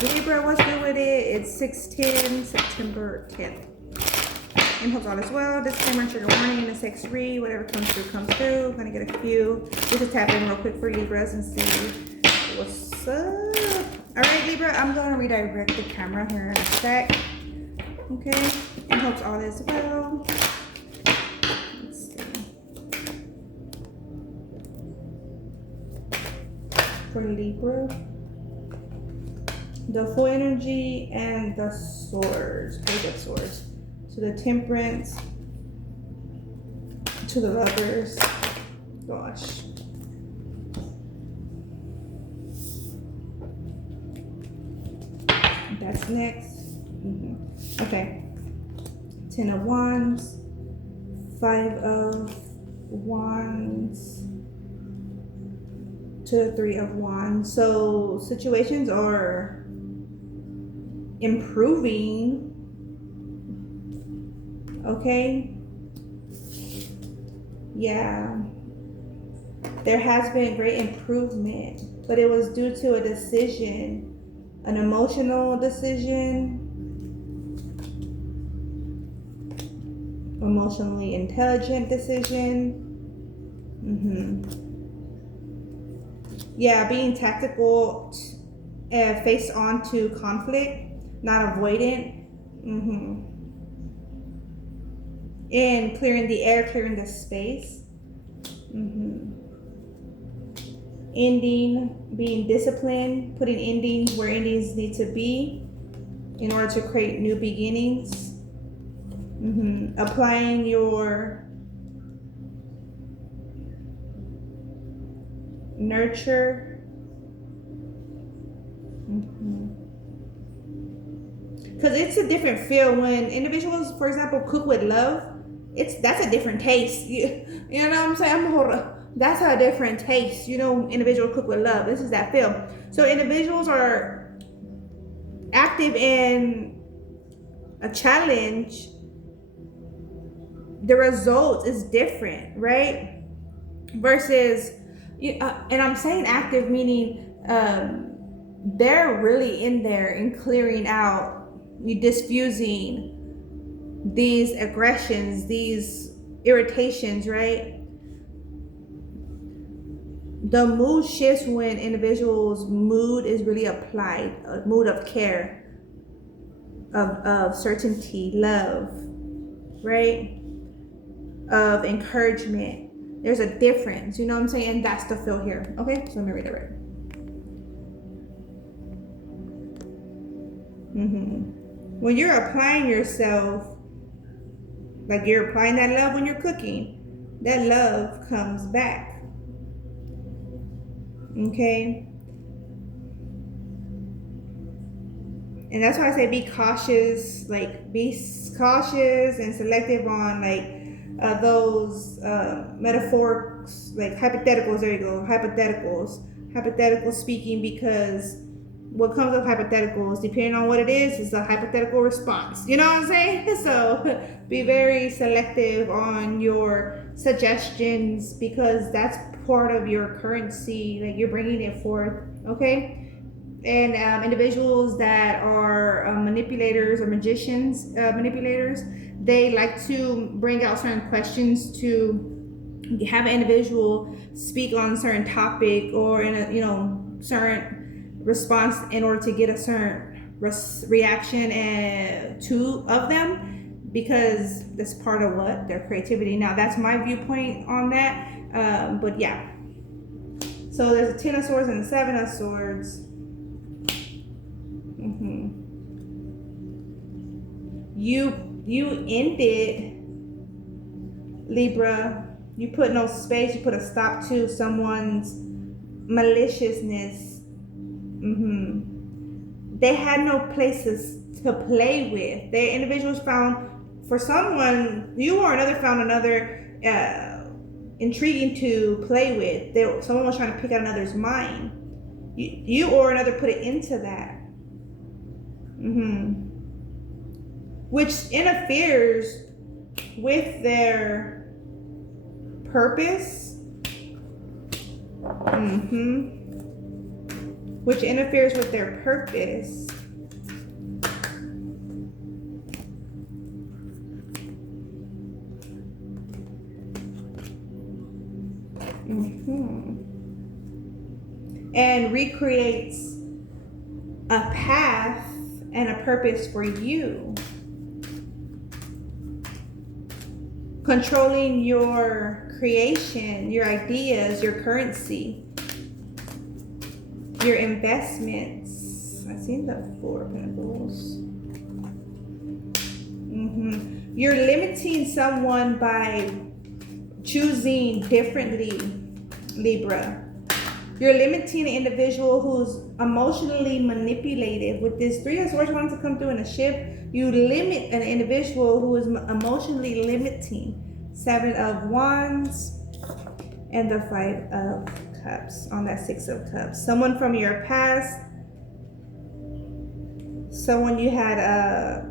Libra, what's good with it? It's 6/10, September 10th. And hope all is well. Disclaimer, trigger warning, and a sex read. Whatever comes through, comes through. Gonna get a few. Just tap in real quick for Libras and see what's up. Alright, Libra, I'm gonna redirect the camera here in a sec. Okay. And hope all is well. Let's see. For Libra. The full energy and the swords, page of swords. To the temperance, to the lovers. Gosh. That's next. Okay. 10 of Wands, 5 of Wands, to the 3 of Wands. So situations are improving, okay? Yeah, there has been great improvement, but it was due to a decision, an emotional decision, emotionally intelligent decision. Yeah, being tactical, face on to conflict, not avoidant. And clearing the air, clearing the space. Ending, being disciplined, putting endings where endings need to be in order to create new beginnings. Applying your nurture. Because it's a different feel when individuals, for example, cook with love. That's a different taste. You know what I'm saying? That's a different taste. You know, individuals cook with love. This is that feel. So individuals are active in a challenge. The result is different, right? Versus, and I'm saying active meaning they're really in there and clearing out, diffusing these aggressions, these irritations, right? The mood shifts when individuals' mood is really applied, a mood of care, of certainty, love, right? Of encouragement. There's a difference, you know what I'm saying? That's the feel here. Okay, so let me read it right. When you're applying yourself, like you're applying that love when you're cooking, that love comes back. Okay? And that's why I say be cautious, like be cautious and selective on like those metaphors, like hypotheticals. There you go, hypothetical speaking, because what comes with hypotheticals, depending on what it is a hypothetical response. You know what I'm saying? So be very selective on your suggestions, because that's part of your currency. Like you're bringing it forth, okay? And individuals that are manipulators or magicians, manipulators, they like to bring out certain questions to have an individual speak on a certain topic or in a certain response in order to get a certain reaction and of them, because that's part of what their creativity. Now that's my viewpoint on that, but yeah. So there's a 10 of Swords and a 7 of Swords. You ended, Libra. You put no space. You put a stop to someone's maliciousness. They had no places to play with. They individuals found, for someone, you or another found another intriguing to play with. Someone was trying to pick out another's mind. You or another put it into that. Which interferes with their purpose. which interferes with their purpose. And recreates a path and a purpose for you. Controlling your creation, your ideas, your currency, your investments. I see the Four of Pentacles. You're limiting someone by choosing differently, Libra. You're limiting an individual who's emotionally manipulated. With this Three of Swords wanting to come through in a shift, you limit an individual who is emotionally limiting. Seven of Wands and the Five of Cups on that Six of Cups. Someone from your past, someone you had a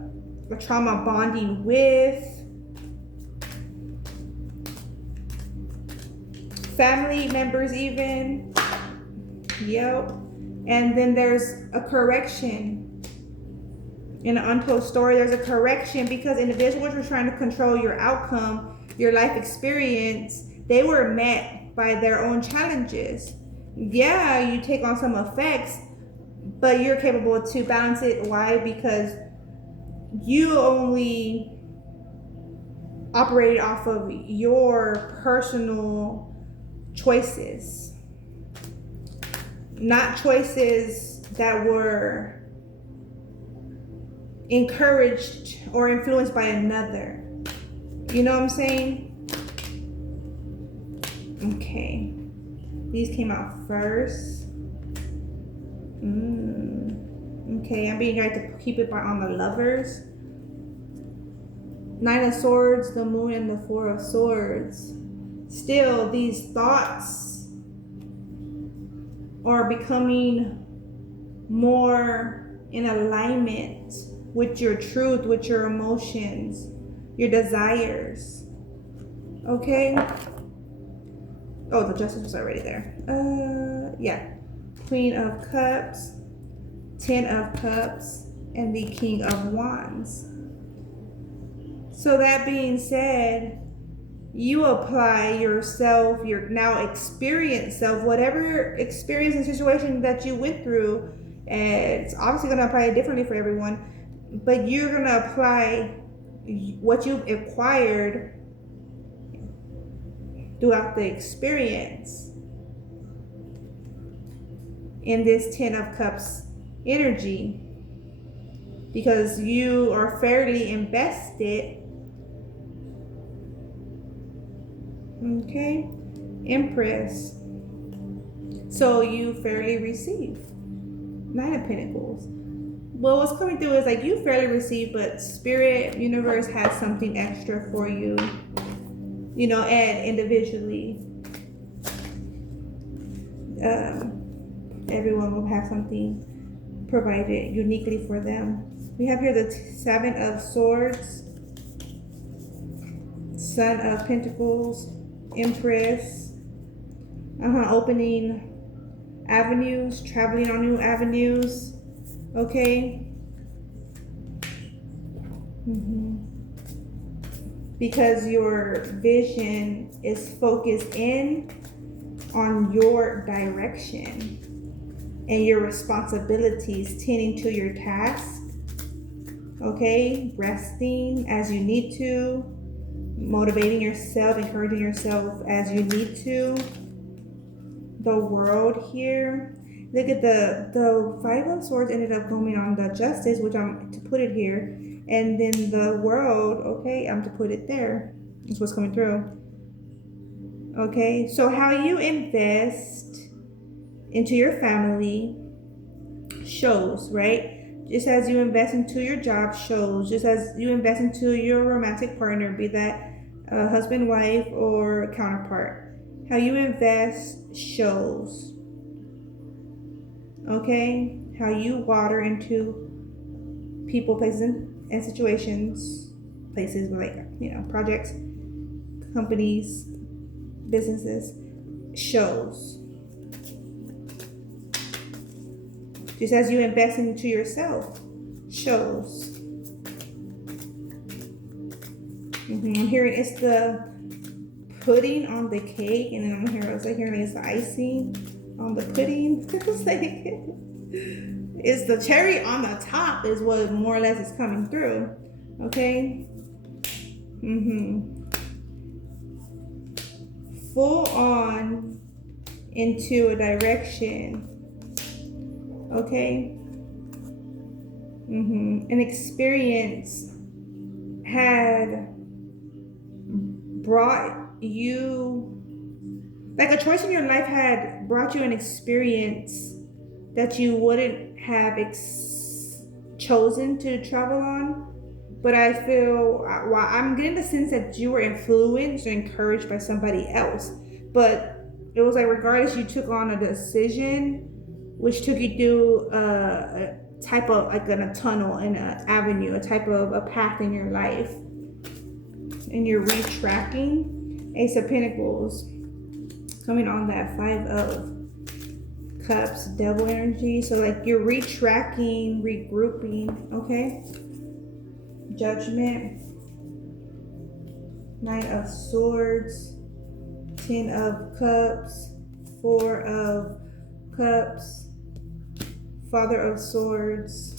trauma bonding with, family members even. Yep. And then there's a correction. In an untold story, there's a correction because individuals were trying to control your outcome, your life experience. They were met by their own challenges. Yeah, you take on some effects, but you're capable to balance it. Why? Because you only operated off of your personal choices, not choices that were encouraged or influenced by another. You know what I'm saying? Okay. These came out first. Okay, I'm being tried to keep it on the Lovers. Nine of Swords, the Moon, and the Four of Swords. Still, these thoughts are becoming more in alignment with your truth, with your emotions, your desires. Okay? Oh, the Justice was already there. Yeah. Queen of Cups, Ten of Cups, and the King of Wands. So that being said, you apply yourself, your now experienced self, whatever experience and situation that you went through, and it's obviously going to apply it differently for everyone, but you're going to apply what you've acquired throughout the experience in this Ten of Cups energy, because you are fairly invested. Okay, Empress. So you fairly receive. Nine of Pentacles. Well, what's coming through is like you fairly receive, but Spirit, Universe has something extra for you, you know, and individually. Everyone will have something provided uniquely for them. We have here the Seven of Swords, Son of Pentacles, Empress, opening avenues, traveling on new avenues, okay? Because your vision is focused in on your direction and your responsibilities, tending to your task, okay? Resting as you need to, motivating yourself, encouraging yourself as you need to. The World here. Look at the Five of Swords ended up going on the Justice, which I'm to put it here. And then the World, okay, I'm to put it there. That's what's coming through. Okay, so how you invest into your family shows, right? Just as you invest into your job shows, just as you invest into your romantic partner, be that a husband, wife, or counterpart. How you invest shows. Okay? How you water into people, places, and situations. Places like, you know, projects, companies, businesses, shows. just as you invest into yourself. Shows. I'm hearing it's the pudding on the cake, and then I'm hearing it's the icing on the pudding. It's like it's the cherry on the top is what more or less is coming through. Okay. Full on into a direction. Okay. An experience had brought you, like a choice in your life had brought you an experience that you wouldn't have chosen to travel on. But I feel, well, I'm getting the sense that you were influenced or encouraged by somebody else. But it was like, regardless, you took on a decision which took you through a type of, like, in a tunnel, in an avenue, a type of a path in your life. And you're retracking. Ace of Pentacles coming on that 5 of Cups, Devil energy. So like you're retracking, regrouping. Okay. Judgment, 9 of Swords, 10 of Cups, 4 of Cups, Father of Swords.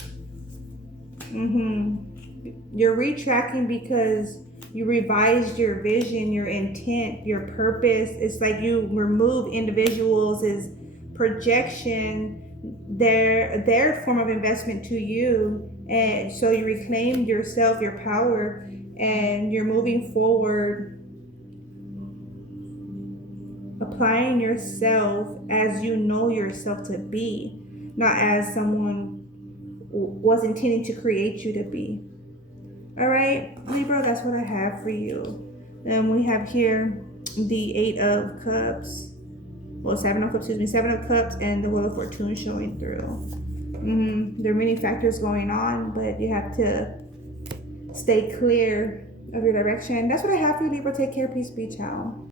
You're retracking because you revised your vision, your intent, your purpose. It's like you remove individuals' projection, their form of investment to you, and so you reclaim yourself, your power, and you're moving forward, applying yourself as you know yourself to be, not as someone was intending to create you to be. All right, Libra, that's what I have for you. Then we have here the 8 of Cups. Well, 7 of Cups, 7 of Cups, and the Wheel of Fortune showing through. There are many factors going on, but you have to stay clear of your direction. That's what I have for you, Libra. Take care, peace be, ciao.